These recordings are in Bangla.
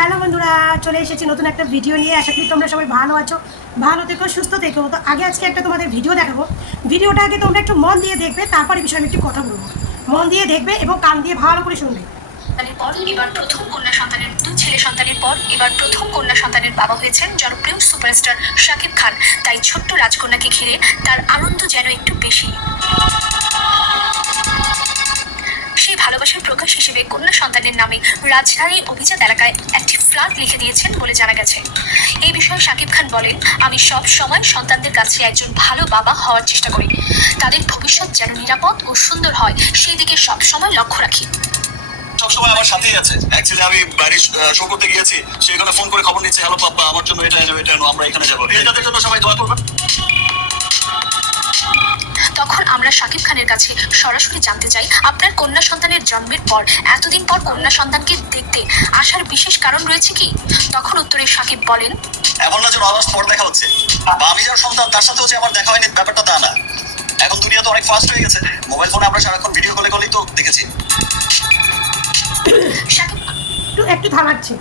হ্যালো বন্ধুরা, চলে এসেছি নতুন একটা ভিডিও নিয়ে। আশা করি তোমরা সবাই ভালো আছো, ভালো থেকো, সুস্থ থেকো। তো আজকে একটা তোমাদের ভিডিও দেখাবো। ভিডিওটা আগে তোমরা একটু মন দিয়ে দেখবে, তারপরে বিষয়ে আমি একটু কথা বলবো। মন দিয়ে দেখবে এবং কান দিয়ে ভালো করে শুনবে। এবার প্রথম কন্যা সন্তানের দুই ছেলে সন্তানের পর এবার প্রথম কন্যা সন্তানের বাবা হয়েছেন জনপ্রিয় সুপারস্টার শাকিব খান। তাই ছোট্ট রাজকন্যাকে ঘিরে তার আনন্দ যেন একটু বেশি। সেই ভালোবাসার প্রকাশ হিসেবে কন্যা সন্তানের নামে রাজশাহী অভিজাত এলাকায় একটি ফ্ল্যাট লিখে দিয়েছেন বলে জানা গেছে। এই বিষয়ে শাকিব খান বলেন, আমি সব সময় সন্তানদের কাছে একজন ভালো বাবা হওয়ার চেষ্টা করি। তাদের ভবিষ্যৎ যেন নিরাপদ ও সুন্দর হয় সেই দিকে সব সময় লক্ষ্য রাখি। সবসময় আমার সাথেই আছে। অ্যাকচুয়ালি আমি বাইরে শো করতে গিয়েছি, সেখানে ফোন করে খবর নিচ্ছে, হ্যালো পাপ্পা, আমার জন্য এটা এনো এটা এনো, আমরা এখানে যাবো। এটাদের জন্য সবাই দোয়া করবেন। তখন আমরা শাকিব খানের কাছে সরাসরি জানতে চাই, আপনার কন্যা সন্তানের জন্মের পর এতদিন পর কন্যা সন্তানকে দেখতে আসার বিশেষ কারণ রয়েছে কি? তখন উত্তরে শাকিব বলেন, এমন না যেন আমার পর দেখা হচ্ছে বা আমি যার সন্তান তার সাথে হচ্ছে আমার দেখা হয়নি, ব্যাপারটা তা না। এখন দুনিয়া তো অনেক ফাস্ট হয়ে গেছে, মোবাইল ফোনে আমরা সারাক্ষণ ভিডিও কলেই তো দেখেছি। একটু থামাচ্ছি।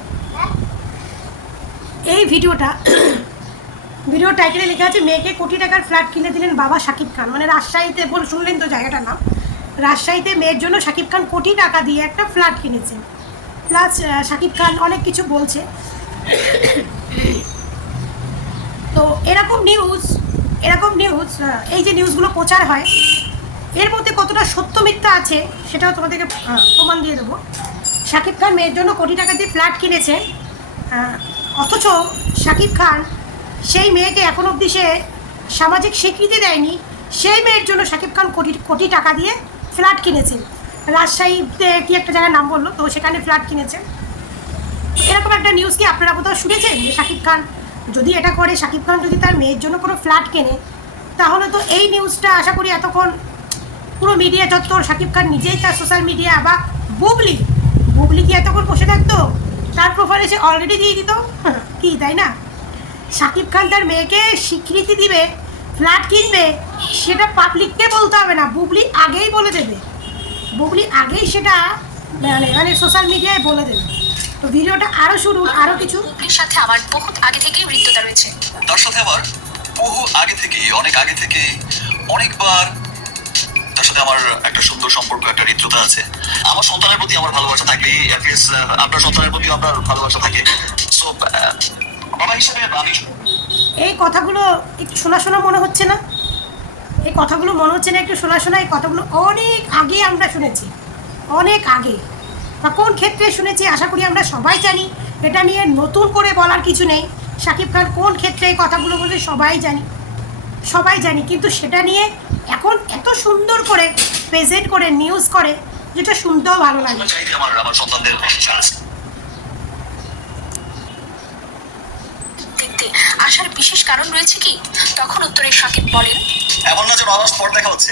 এই ভিডিও টাইটেলে লেখা আছে, মেয়েকে কোটি টাকার ফ্ল্যাট কিনে দিলেন বাবা শাকিব খান। মানে রাজশাহীতে, শুনলেন তো জায়গাটার নাম। রাজশাহীতে মেয়ের জন্য শাকিব খান কোটি টাকা দিয়ে একটা ফ্ল্যাট কিনেছেন। প্লাস শাকিব খান অনেক কিছু বলছে। তো এরকম নিউজ এই যে নিউজগুলো প্রচার হয়, এর মধ্যে কতটা সত্য মিথ্যা আছে সেটাও তোমাদেরকে প্রমাণ দিয়ে দেবো। শাকিব খান মেয়ের জন্য কোটি টাকা দিয়ে ফ্ল্যাট কিনেছে, অথচ শাকিব খান সেই মেয়েকে এখন অবধি সে সামাজিক স্বীকৃতি দেয়নি। সেই মেয়ের জন্য শাকিব খান কোটি টাকা দিয়ে ফ্ল্যাট কিনেছেন। রাজশাহীতে কি একটা জায়গার নাম বললো, তো সেখানে ফ্ল্যাট কিনেছেন। এরকম একটা নিউজ কি আপনারা কোথাও শুনেছেন যে শাকিব খান যদি এটা করে, শাকিব খান যদি তার মেয়ের জন্য কোনো ফ্ল্যাট কেনে, তাহলে তো এই নিউজটা আশা করি এতক্ষণ পুরো মিডিয়া চত্বর, শাকিব খান নিজেই তার সোশ্যাল মিডিয়া বা বুবলি কি এতক্ষণ বসে থাকতো? তার প্রোফাইলে সে অলরেডি দিয়ে দিত কি, তাই না? শাকিব খান তার মেয়েকে স্বীকৃতি দিবে, ফ্ল্যাট কিনবে, সেটা পাবলিককে বলতে হবে না, বুবলি আগেই বলে দেবে। বুবলি আগেই সেটা মানে সোশ্যাল মিডিয়ায় বলে দেবে। তো ভিডিওটা আরও শুরু, আরও কিছু। বুবলির সাথে আমার বহুত আগে থেকেই হৃদ্যতা রয়েছে। তার সাথে আমার বহু আগে থেকে, অনেক আগে থেকে, অনেকবার তার সাথে আমার একটা সুন্দর সম্পর্ক, একটা হৃদ্যতা আছে। আমার সন্তানের প্রতি আমার ভালোবাসা থাকে, আপনার সন্তানের প্রতি আপনার ভালোবাসা থাকে। সো বাবা হিসেবে আমি এই কথাগুলো একটু শোনা মনে হচ্ছে না? এই কথাগুলো মনে হচ্ছে না একটু শোনা? এই কথাগুলো অনেক আগে আমরা শুনেছি, অনেক আগে। বা কোন ক্ষেত্রে শুনেছি আশা করি আমরা সবাই জানি। এটা নিয়ে নতুন করে বলার কিছু নেই। শাকিব খান কোন ক্ষেত্রে এই কথাগুলো বলে সবাই জানি, কিন্তু সেটা নিয়ে এখন এত সুন্দর করে প্রেজেন্ট করে নিউজ করে, যেটা শুনতেও ভালো লাগে। আমার সন্তানদের দেখতে আসার বিশেষ কারণ রয়েছে কি? তখন উত্তরে শাকিব বলেন, এমন না যেন আমার পর দেখা হচ্ছে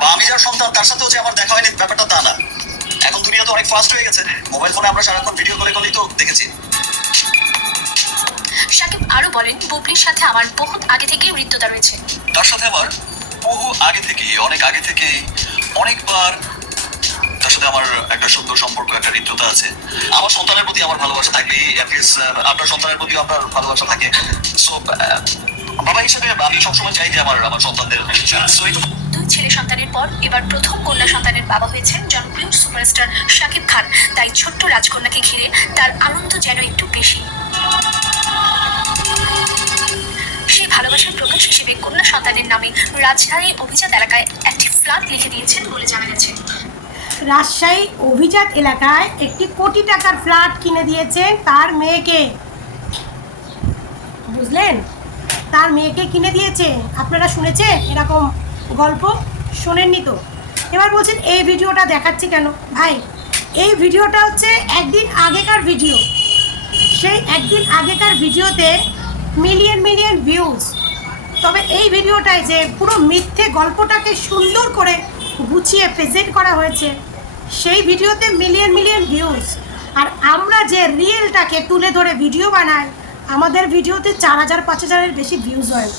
বা আমি যার সন্তান তার সাথে হচ্ছে আমার দেখা হয়নি, ব্যাপারটা তা না। এখন দুনিয়া তো অনেক ফাস্ট হয়ে গেছে, মোবাইল ফোনে আমরা সারাক্ষণ ভিডিও কলেই তো দেখেছি। শাকিব আরো বলেন, বুবলির সাথে আমার বহুত আগে থেকেই হৃদ্যতা রয়েছে। তার সাথে আমার বহু আগে থেকে, অনেক আগে থেকে, অনেকবার তার সাথে আমার একটা সুন্দর সম্পর্ক, একটা হৃদ্যতা আছে। আমার সন্তানের প্রতি আমার ভালোবাসা থাকে, আপনার সন্তানের প্রতি আপনার ভালোবাসা থাকে। সো বাবা হিসেবে আমি সবসময় চাই যে আমার সন্তানদের দুই ছেলে সন্তানের পর এবার প্রথম কন্যা সন্তানের বাবা হয়েছেন জনপ্রিয় সুপারস্টার শাকিব খান। তাই ছোট্ট রাজকন্যাকে ঘিরে তার আনন্দ যেন একটু বেশি। সেই ভালোবাসার প্রকাশ হিসেবে কন্যা সন্তানের নামে রাজশাহী অভিজাত এলাকায় একটি ফ্ল্যাট লিখে দিয়েছেন বলে জানা গেছে। রাজশাহী অভিজাত এলাকায় একটি কোটি টাকার ফ্ল্যাট কিনে দিয়েছেন তার মেয়েকে। বুঝলেন? তার মেয়েকে কিনে দিয়েছে। আপনারা শুনেছেন এরকম গল্প? শোনেননি তো? এবার বলছেন এই ভিডিওটা দেখাচ্ছি কেন? ভাই, এই ভিডিওটা হচ্ছে একদিন আগেকার ভিডিও। সেই একদিন আগেকার ভিডিওতে মিলিয়ন ভিউজ। তবে এই ভিডিওটায় যে পুরো মিথ্যে গল্পটাকে সুন্দর করে গুছিয়ে প্রেজেন্ট করা হয়েছে, সেই ভিডিওতে মিলিয়ন ভিউজ। আর আমরা যে রিয়েলটাকে তুলে ধরে ভিডিও বানাই, আমাদের ভিডিওতে 4000-5000-এর বেশি ভিউজ হয়।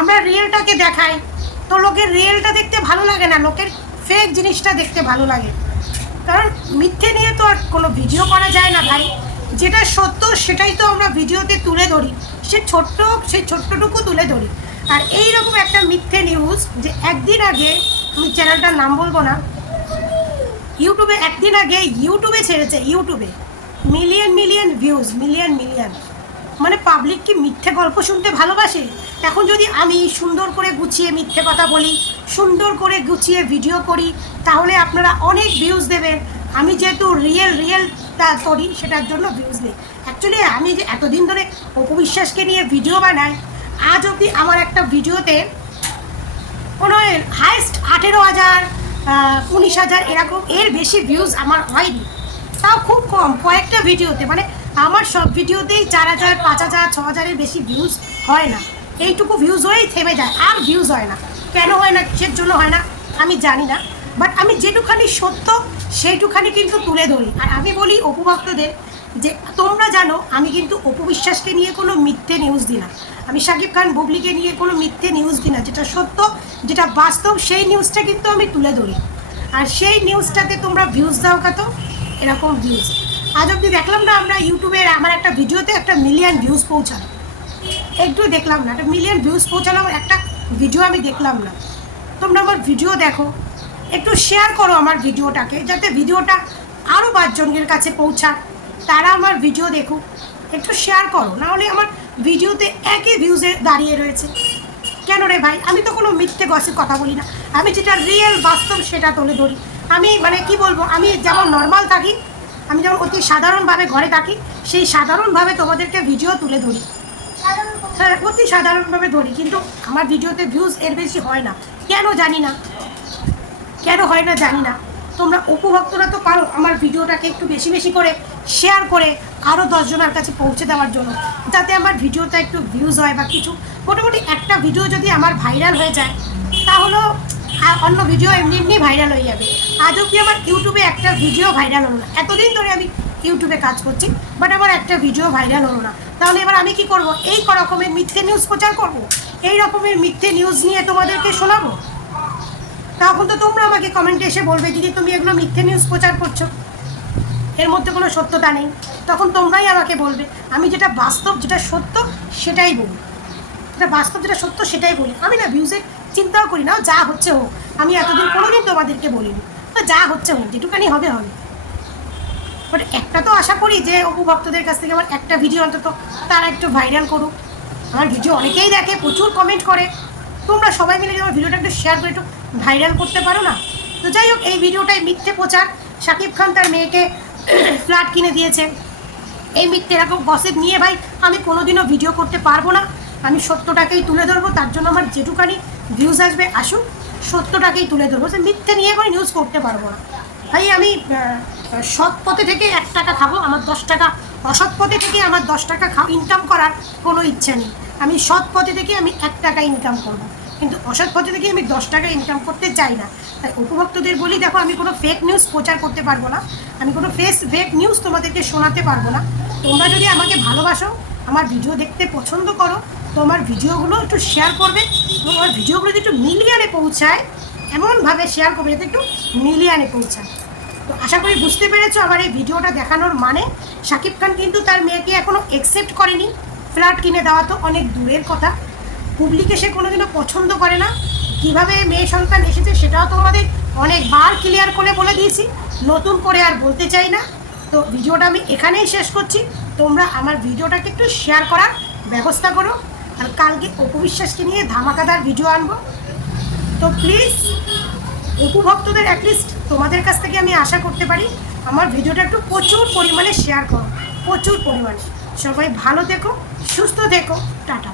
আমরা রিয়েলটাকে দেখাই, তো লোকের রিয়েলটা দেখতে ভালো লাগে না, লোকের ফেক জিনিসটা দেখতে ভালো লাগে। কারণ মিথ্যে নিয়ে তো আর কোনো ভিডিও করা যায় না ভাই। যেটা সত্য সেটাই তো আমরা ভিডিওতে তুলে ধরি, সেই ছোট্টটুকু তুলে ধরি। আর এই রকম একটা মিথ্যে নিউজ যে একদিন আগে, আমি চ্যানেলটার নাম বলবো না, ইউটিউবে একদিন আগে ইউটিউবে ছেড়েছে, ইউটিউবে মিলিয়ন ভিউজ, মিলিয়ন। মানে পাবলিক কি মিথ্যে গল্প শুনতে ভালোবাসে? এখন যদি আমি সুন্দর করে গুছিয়ে মিথ্যে কথা বলি, সুন্দর করে গুছিয়ে ভিডিও করি, তাহলে আপনারা অনেক ভিউজ দেবেন। আমি যেহেতু রিয়েলটা করি, সেটার জন্য ভিউজ নেই। অ্যাকচুয়ালি আমি যে এতদিন ধরে অপু বিশ্বাসকে নিয়ে ভিডিও বানাই, আজ অবধি আমার একটা ভিডিওতে কোনো হাইস্ট 18,000 19,000 এরকম, এর বেশি ভিউজ আমার হয়নি। তাও খুব কম, কয়েকটা ভিডিওতে, মানে আমার সব ভিডিওতেই 4,000 5,000 6,000-এর বেশি ভিউজ হয় না। এইটুকু ভিউজ হয়েই থেমে যায়, আর ভিউজ হয় না। কেন হয় না, কিসের জন্য হয় না আমি জানি না, বাট আমি যেটুখানি সত্য সেইটুখানি কিন্তু তুলে ধরি। আর আমি বলি অপু ভক্তদের যে তোমরা জানো আমি কিন্তু অপু বিশ্বাসকে নিয়ে কোনো মিথ্যে নিউজ দিই না, আমি শাকিব খান বুবলিকে নিয়ে কোনো মিথ্যে নিউজ দিই না। যেটা সত্য, যেটা বাস্তব, সেই নিউজটা কিন্তু আমি তুলে ধরি। আর সেই নিউজটাতে তোমরা ভিউজ দাও কত, এরকম ভিউজ। আজ অবধি দেখলাম না আমরা ইউটিউবে আমার একটা ভিডিওতে 1 মিলিয়ন ভিউজ পৌঁছালো, একটু দেখলাম না, 1 মিলিয়ন ভিউজ পৌঁছালো একটা ভিডিও আমি দেখলাম না। তোমরা আমার ভিডিও দেখো, একটু শেয়ার করো আমার ভিডিওটাকে, যাতে ভিডিওটা আরও 5 জনের কাছে পৌঁছাক, তারা আমার ভিডিও দেখুক। একটু শেয়ার করো, নাহলে আমার ভিডিওতে একই ভিউজে দাঁড়িয়ে রয়েছে। কেন রে ভাই? আমি তো কোনো মিথ্যে গসিপ কথা বলি না, আমি যেটা রিয়েল বাস্তব সেটা তুলে ধরি। আমি মানে কি বলবো, আমি যেমন নর্মাল থাকি, আমি যেমন অতি সাধারণভাবে ঘরে থাকি, সেই সাধারণভাবে তোমাদেরকে ভিডিও তুলে ধরি। হ্যাঁ, অতি সাধারণভাবে ধরি, কিন্তু আমার ভিডিওতে ভিউজ এর বেশি হয় না। কেন জানি না, কেন হয় না জানি না। তোমরা অপু ভক্তরা তো পারো আমার ভিডিওটাকে একটু বেশি করে শেয়ার করে আরও 10 জনের কাছে পৌঁছে দেওয়ার জন্য, যাতে আমার ভিডিওটা একটু ভিউজ হয় বা কিছু। মোটামুটি একটা ভিডিও যদি আমার ভাইরাল হয়ে যায়, তাহলে অন্য ভিডিও এমনি ভাইরাল হয়ে যাবে। আজও কি আমার ইউটিউবে একটা ভিডিও ভাইরাল হলো না, এতদিন ধরে আমি ইউটিউবে কাজ করছি, বাট আমার একটা ভিডিও ভাইরাল হলো না। তাহলে এবার আমি কি করব? এই রকমের মিথ্যে নিউজ প্রচার করব, এই রকমের মিথ্যে নিউজ নিয়ে তোমাদেরকে শোনাবো? তখন তো তোমরা আমাকে কমেন্টে এসে বলবে দিদি তুমি এগুলো মিথ্যে নিউজ প্রচার করছো, এর মধ্যে কোনো সত্যতা নেই। তখন তোমরাই আমাকে বলবে। আমি যেটা বাস্তব, যেটা সত্য সেটাই বলি, যেটা বাস্তব, যেটা সত্য সেটাই বলি। আমি না ভিউজের চিন্তাও করি না, যা হচ্ছে হোক। আমি এতদিন কোনোদিন তোমাদেরকে বলিনি, তো যা হচ্ছে হোক, যেটুকানি হবে হবে। বাট একটা তো আশা করি যে অপু ভক্তদের কাছ থেকে আমার একটা ভিডিও অন্তত তারা একটু ভাইরাল করুক। আমার ভিডিও অনেকেই দেখে, প্রচুর কমেন্ট করে, তোমরা সবাই মিলে আমার ভিডিওটা একটু শেয়ার করে একটু ভাইরাল করতে পারো না? তো যাই হোক, এই ভিডিওটাই মিথ্যে প্রচার। শাকিব খান তার মেয়েকে ফ্ল্যাট কিনে দিয়েছে, এই মিথ্যে এরকম গসিপ নিয়ে ভাই আমি কোনোদিনও ভিডিও করতে পারবো না। আমি সত্যটাকেই তুলে ধরবো, তার জন্য আমার যেটুকানি ভিউজ আসবে আসুক, সত্যটাকেই তুলে ধরবো। সে মিথ্যে নিয়ে কোনো নিউজ করতে পারবো না ভাই। আমি সৎ পথে থেকে 1 টাকা খাবো, আমার 10 টাকা, অসৎ পথে থেকে আমার 10 টাকা ইনকাম করার কোনো ইচ্ছা নেই। আমি সৎ পথে থেকে আমি 1 টাকা ইনকাম করব, কিন্তু অসৎ পথে থেকে আমি 10 টাকা ইনকাম করতে চাই না। তাই উপভোক্তদের বলি, দেখো আমি কোনো ফেক নিউজ প্রচার করতে পারবো না, আমি কোনো ফেক নিউজ তোমাদেরকে শোনাতে পারবো না। তোমরা যদি আমাকে ভালোবাসো, আমার ভিডিও দেখতে পছন্দ করো, তোমার ভিডিওগুলো একটু শেয়ার করবে, তোমার ভিডিওগুলো যদি একটু মিলিয়নে পৌঁছায়, এমনভাবে শেয়ার করবে যাতে একটু মিলিয়নে পৌঁছায়। তো আশা করি বুঝতে পেরেছো আমার এই ভিডিওটা দেখানোর মানে। শাকিব খান কিন্তু তার মেয়েকে এখনও অ্যাকসেপ্ট করেনি, ফ্ল্যাট কিনে দেওয়া তো অনেক দূরের কথা। পুবলিকে সে কোনোদিনও পছন্দ করে না। কীভাবে মেয়ে সন্তান এসেছে সেটাও তোমাদের অনেকবার ক্লিয়ার করে বলে দিয়েছি, নতুন করে আর বলতে চাই না। তো ভিডিওটা আমি এখানেই শেষ করছি। তোমরা আমার ভিডিওটাকে একটু শেয়ার করার ব্যবস্থা করো, আর কালকে অপু বিশ্বাসকে নিয়ে ধামাকাদার ভিডিও আনবো। তো প্লিজ অপু ভক্তদের অ্যাটলিস্ট তোমাদের কাছ থেকে আমি আশা করতে পারি আমার ভিডিওটা একটু প্রচুর পরিমাণে শেয়ার করো, প্রচুর পরিমাণে। সবাই ভালো থেকো, সুস্থ থেকো, টাটা।